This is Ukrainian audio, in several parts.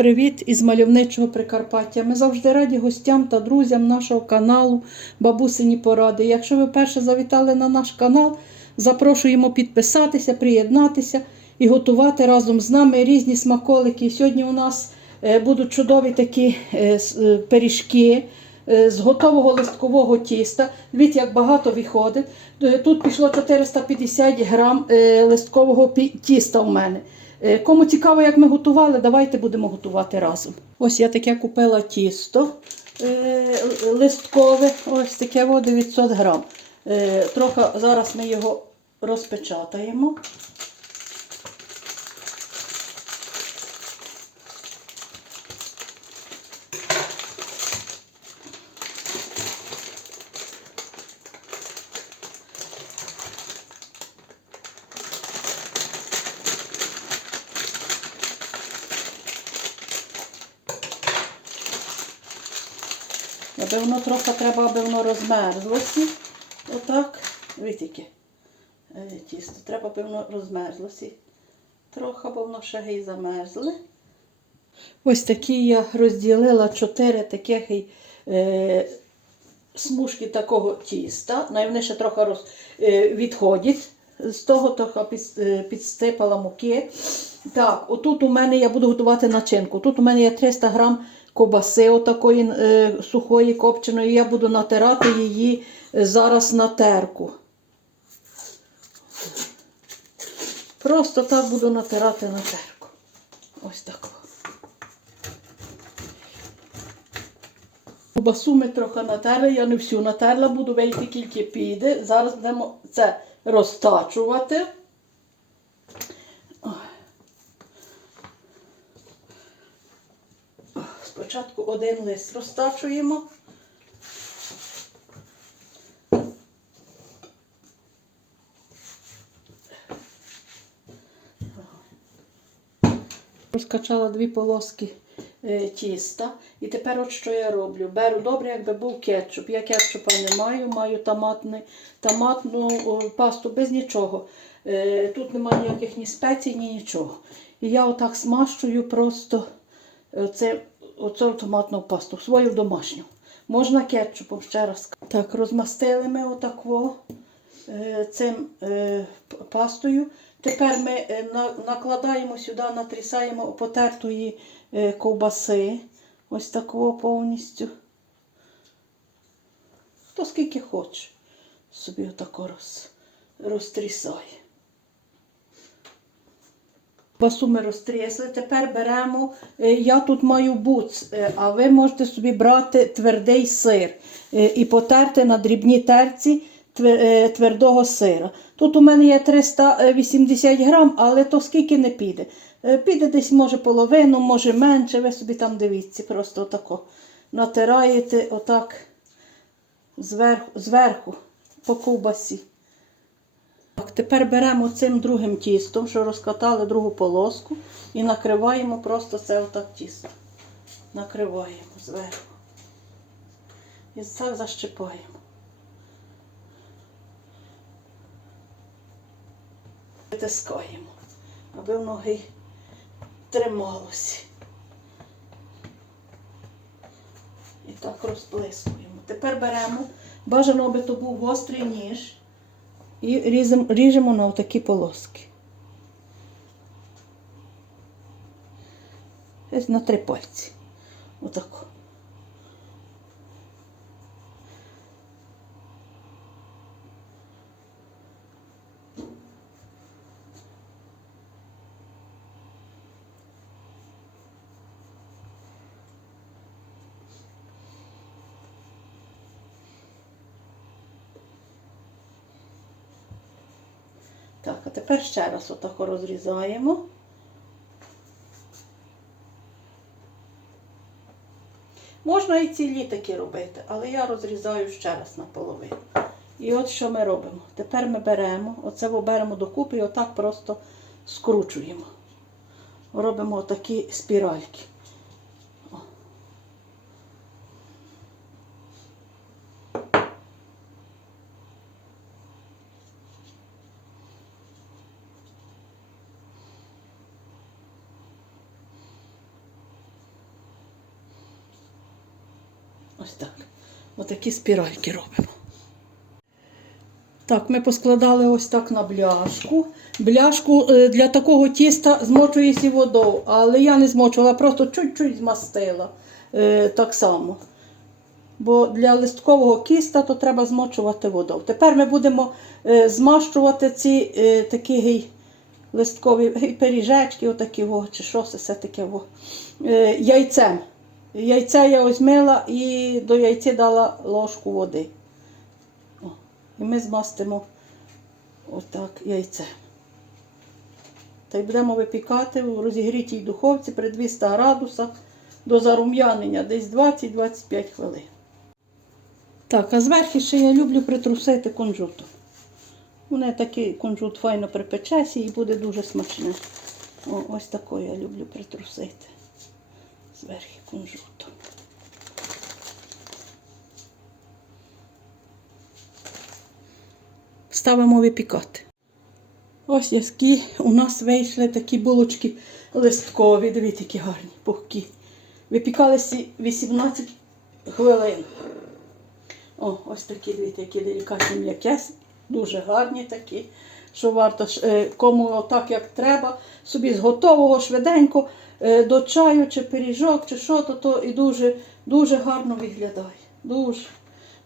Привіт із мальовничого Прикарпаття. Ми завжди раді гостям та друзям нашого каналу Бабусині Поради. Якщо ви вперше завітали на наш канал, запрошуємо підписатися, приєднатися і готувати разом з нами різні смаколики. Сьогодні у нас е, будуть чудові такі е, е, пиріжки з готового листкового тіста. Дивіться, як багато виходить. Тут пішло 450 грам листкового тіста у мене. Е, Кому цікаво, як ми готували, давайте будемо готувати разом. Ось я таке купила тісто е, листкове, ось таке о, 900 грам. Е, Трохи зараз ми його розпечатаємо. Аби воно трохи треба, аби воно розмерзлося. Отак. Яке е, тісто. Треба, аби воно розмерзлося. Трохи, бо воно ще й замерзле. Ось такі я розділила чотири таких е, смужки такого тіста. Ну, ще трохи роз, е, відходять. З того трохи е, підсипала муки. Так, отут у мене я буду готувати начинку. Тут у мене є 300 грам ковбаси отакої е, сухої копченої. Я буду натирати її е, зараз на терку. Просто так буду натирати на терку. Ось так. Ковбасу ми трохи натерли, я не всю натерла, буду вийти тільки піде. Зараз будемо це розтачувати. Спочатку один лист розтачуємо. Розкачала дві полоски е, тіста. І тепер от що я роблю? Беру добре, якби був кетчуп. Я кетчупа не маю, маю томатний, томатну пасту без нічого. Е, Тут немає ніяких ні спецій, ні нічого. І я отак смащую просто оце, оцю томатну пасту, свою домашню. Можна кетчупом ще раз. Так, розмастили ми отакво е, цим е, пастою. Тепер ми е, накладаємо сюди, натрісаємо потертої ковбаси. Ось такого повністю. Хто скільки хоче, собі отако роз, розтрісає. Басу ми розтрісли. Тепер беремо, е, я тут маю буц, е, а ви можете собі брати твердий сир е, і потерти на дрібній терці твердого сира. Тут у мене є 380 грам, але то скільки не піде. Піде десь, може, половину, може менше, ви собі там дивіться, просто отако. Натираєте отак зверху, зверху по ковбасі. Так, тепер беремо цим другим тістом, що розкатали другу полоску, і накриваємо просто це отак тісто. Накриваємо зверху. І так защипаємо. Витискаємо, аби в ноги трималося. І так розплескуємо. Тепер беремо, бажано, аби то був гострий ніж. І різем, ріжемо на такі полоски. Десь на три пальці. Отако. Так, а тепер ще раз отако розрізаємо. Можна і цілі такі робити, але я розрізаю ще раз наполовину. І от що ми робимо? Тепер ми беремо, оце беремо докупи і отак просто скручуємо. Робимо отакі спіральки. Так. Отакі спіральки робимо. Так, ми поскладали ось так на бляшку. Бляшку е, для такого тіста змочується водою, але я не змочувала, просто чуть-чуть змастила е, так само. Бо для листкового кіста то треба змочувати водою. Тепер ми будемо е, змащувати ці такі гей, листкові гей, пиріжечки, отакі, о, чи що це все таке, о, яйцем. Яйце я озьмила і до яйця дала ложку води. О, і ми змастимо отак яйце. Та й будемо випікати в розігрітій духовці при 200 градусах до зарум'янення десь 20-25 хвилин. Так, а зверху ще я люблю притрусити кунжутом. Мене такий кунжут файно припечеться і буде дуже смачне. О, ось такий я люблю притрусити. Зверху кунжутом. Ставимо випікати. Ось які у нас вийшли такі булочки листкові. Дивіться, які гарні, пухкі. Випікалися 18 хвилин. О, ось такі, дивіться, які делікатні м'якесі. Дуже гарні такі. Що варто е, кому так, як треба, собі з готового швиденько е, до чаю, чи пиріжок, чи що, то, то і дуже, дуже гарно виглядає. Дуже,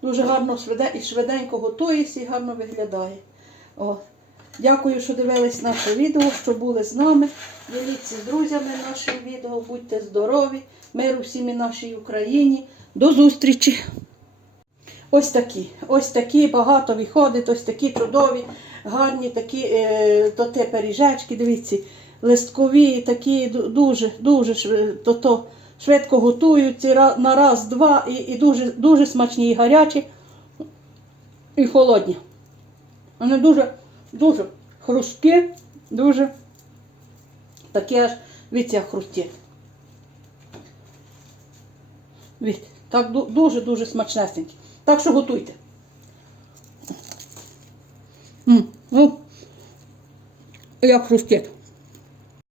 дуже гарно і швиденько готується і гарно виглядає. О. Дякую, що дивились наше відео, що були з нами. Діліться з друзями нашим відео, будьте здорові, миру всім і нашій Україні. До зустрічі! Ось такі, ось такі багато виходить, ось такі чудові, гарні такі е, то те пиріжечки, дивіться, листкові, такі дуже, дуже то, то, швидко готуються на раз, два, і, і дуже, дуже смачні, і гарячі, і холодні. Вони дуже, дуже хрусткі, дуже такі аж, як хрусткі. Дивіться, так дуже-дуже смачнесенькі. Так що готуйте. М, Ну, як хрустять.